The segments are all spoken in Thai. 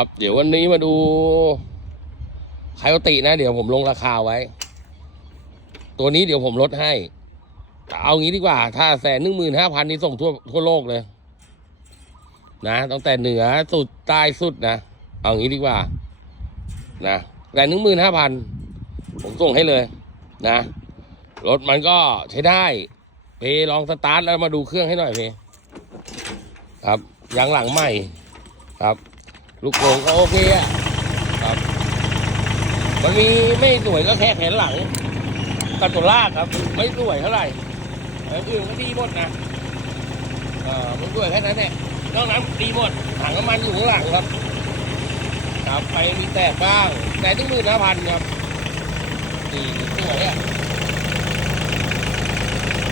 ครับ เดี๋ยววันนี้มาดูไคโอตินะ เดี๋ยวผมลงราคาไว้ ตัวนี้เดี๋ยวผมลดให้ เอางี้ดีกว่า ถ้าแสนหนึ่งหมื่นห้าพันนี่ส่งทั่วทั่วโลกเลย นะตั้งแต่เหนือสุดใต้สุดนะ เอางี้ดีกว่า นะแต่หนึ่งหมื่นห้าพันผมส่งให้เลย นะ รถมันก็ใช้ได้ เพลองสตาร์ทแล้วมาดูเครื่องให้หน่อยเพครับยางหลังใหม่ครับ ลูกโป่งก็โอเคอะครับ มันมีไม่สวยก็แค่แผนหลังกับตัวลากครับ ไม่สวยเท่าไหร่แล้วอื่นก็ดีหมดนะเออมันสวยแค่นั้นแหละนอกนั้นดีหมดถังน้ำมันอยู่ข้างหลังครับครับไปมีแตกบ้าง แต่ต้องมือนะพันครับดีสวยอะ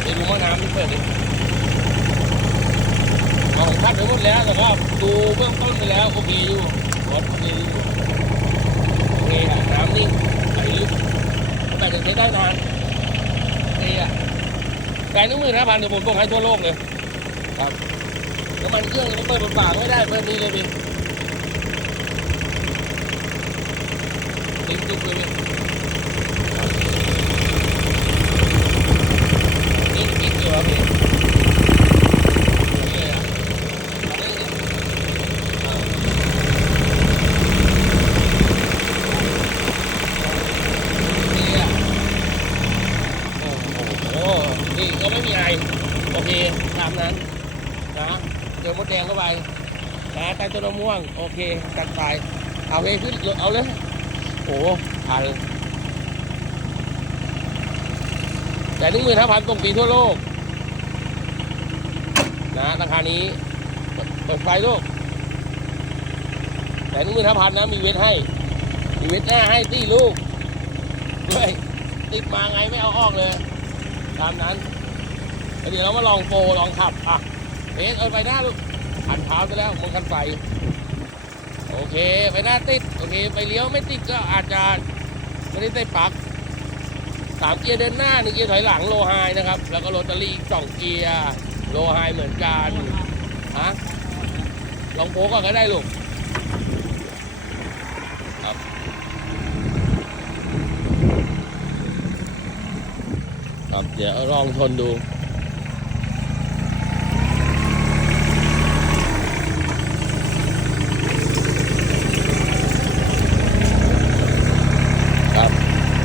ไปดูหม้อน้ำที่เปิดดิ มองคัดไปหมดแล้วแต่ว่าดูเบื้องต้นไปแล้วโอเคอยู่รถดีอยู่โอเคอะน้ำนิ่งไหลลึกแต่จะใช้ได้นานโอเคอะแต่หนึ่งหมื่นห้าพันเดี๋ยวผมส่งให้ทั่วโลกเลยครับน้ำมันเครื่องยังเปิดบนปากไม่ได้เปิดนี้เลยพี่ Tính tục rồi đấy. Ít ít nhiều lắm đấy. Đây à? À, đây đấy. À. Đây à? Ồ, ồ, ồ. Thì có mấy ngày โอเคตามนั้นนะเจอ มดแดงเข้าไปนะใต้ต้นมะม่วง โอเคจัดไปเอาเลยขึ้นเอาเลยโอ้พันแต่หนึ่งหมื่นห้าพันตรงปีทั่วโลก นะราคานี้เปิดไฟลูกแต่หนึ่งหมื่นห้าพันนะมีเวทให้ มีเวทหน้าให้ตีลูกด้วยติดมาไงไม่เอาออกเลย ตามนั้น เดี๋ยวเรามาลองโปรลองขับอะ เบสเอาไปหน้าลูกหันเท้าไปแล้วมองคันไฟโอเคไปหน้าติด โอเค ไปเลี้ยวไม่ติดก็อาจจะไม่ได้ใส่ปลั๊กสามเกียร์เดินหน้าหนึ่งเกียร์ถอยหลังโลไฮนะครับ แล้วก็โรตารี่สองเกียร์โลไฮเหมือนกันฮะลองโป๊ก่อนก็ได้ลูกครับครับเดี๋ยวลองทนดู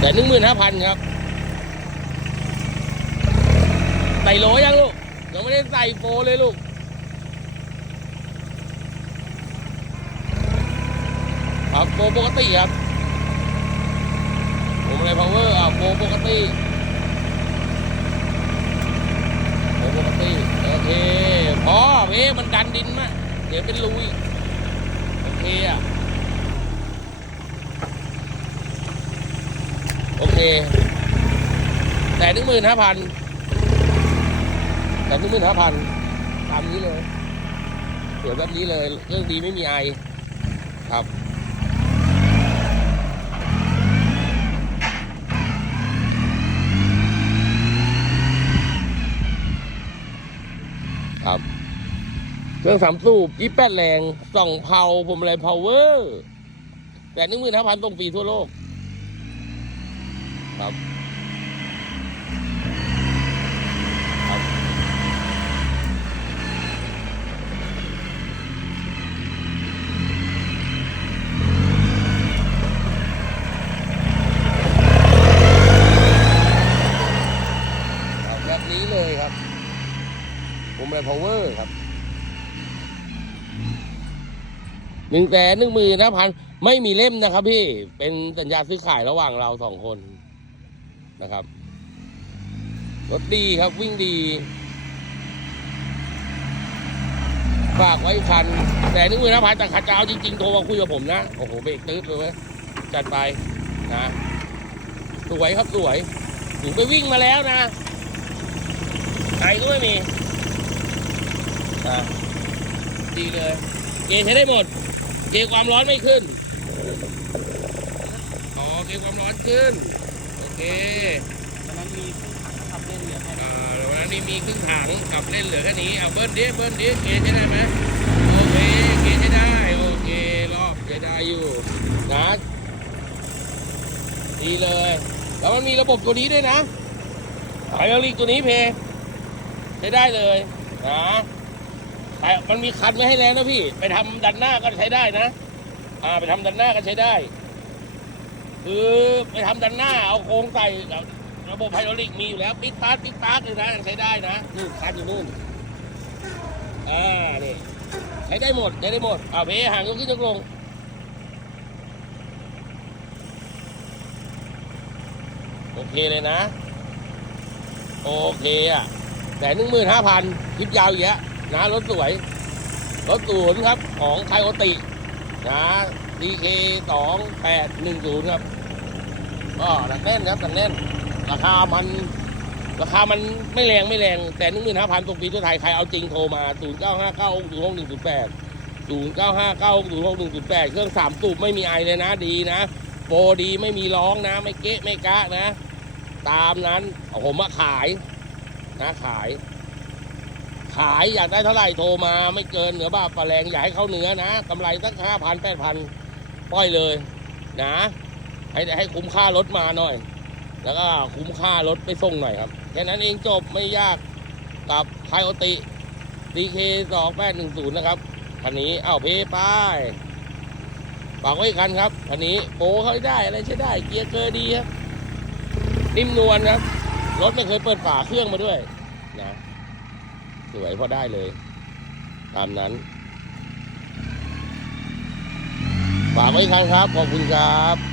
แต่หนึ่งหมื่นห้าพันครับ ใส่โหลยังลูก ยังไม่ได้ใส่โฟเลยลูกครับโฟปกติครับผมอะไรพาวเวอร์อะโฟปกติโฟปกติโอเคพอเว้มันดันดินมากเดี๋ยวเป็นรูอีกโอเคอะ โอเค แต่หนึ่งหมื่นห้าพันแต่หนึ่งหมื่นห้าพันตามนี้เลยเดี๋ยวแบบนี้เลยเรื่องดีไม่มีไอครับครับเครื่องสามสูบยี่แปดแรงสองเผาผมอะไรพาวเวอร์แต่หนึ่งหมื่นห้าพันตรงฟรีทั่วโลก ครับครับแบบนี้เลยครับผมเลย power ครับหนึ่งแสนหนึ่งหมื่นนะพันไม่มีเล่มนะครับพี่เป็นสัญญาซื้อขายระหว่างเราสองคน นะครับ รถดีครับวิ่งดี ฝากไว้คัน แต่นึ่งหมื่นนะพันแต่ขัดจะเอาจริงๆ โทรมาคุยกับผมนะ โอ้โหเบรกตืดเลยเว้ยจัดไปนะสวยครับสวยถึงไปวิ่งมาแล้วนะไอก็ไม่มีดีเลยเกยใช้ได้หมด เกยความร้อนไม่ขึ้น อ๋อ เกยความร้อนขึ้น ตอนนั้นมีครึ่งถังนขับเล่นเหลือแค่นี้อ่าวันนั้นนี่มีครึ่งถังกับเล่นเหลือแค่นี้เอาเบิ้ลดิเบิ้ลดิเกณฑ์ใช้ได้ไหมโอเคเกณฑ์ได้โอเครอบใช้ได้อยู่นะดีเลย แล้วมันมีระบบตัวนี้ด้วยนะไฮดอลิกตัวนี้เพย์ใช้ได้เลยนะแต่มันมีคันไม่ให้แล้วนะพี่ ไปทำดันหน้าก็ใช้ได้นะ อ่า ไปทำดันหน้าก็ใช้ได้ คือไปทำดันหน้าเอาโครงใส่ระบบไฮดรอลิกมีอยู่แล้วปิ๊กปาร์ตปิ๊กปาร์ตเลยนะยังใช้ได้นะนู่นคันอยู่นู่นอ่านี่ใช้ได้หมดใช้ได้หมดเอาเพห่างยกขึ้นยกลงโอเคเลยนะ โอเคอะแต่หนึ่งหมื่นห้าพันคลิปยาวอย่างเงี้ยนะรถสวย รถศูนย์ครับของไทโอติ นะ DK สองแปดหนึ่งศูนย์ครับก็หนักแน่นครับหนักแน่น ราคามันราคามันไม่แรงไม่แรงแต่หนึ่งหมื่นห้าพันตรงปีทั่วไทยใครเอาจริงโทรมาศูนย์เก้าห้าเก้าศูนย์หกหนึ่งศูนย์แปดศูนย์เก้าห้าเก้าศูนย์หกหนึ่งศูนย์แปดเครื่องสามสูบไม่มีไอเลยนะดีนะโปรดีไม่มีร้องนะ ไม่เก๊ะไม่กะนะ ตามนั้นผมมาขายนะขาย ขายอยากได้เท่าไหร่โทรมาไม่เกินเหนือบ้าปลาแรงอยาให้เข้าเหนือนะกำไรสักห้าพันแปดพันปล่อยเลยนะ ให้ให้คุ้มค่ารถมาหน่อย แล้วก็คุ้มค่ารถไปส่งหน่อยครับ แค่นั้นเองจบไม่ยากกับไคโอติดีเคสองแปดหนึ่งศูนย์นะครับคันนี้อ้าวเพป้ายฝากไว้อีกคันครับคันนี้โปรเขาได้อะไรใช้ได้ เกียร์เกอร์ดีครับนิ่มนวลครับ รถไม่เคยเปิดฝาเครื่องมาด้วยนะ สวยพอได้เลย ตามนั้น ฝากไว้ครั้งครับ ขอบคุณครับ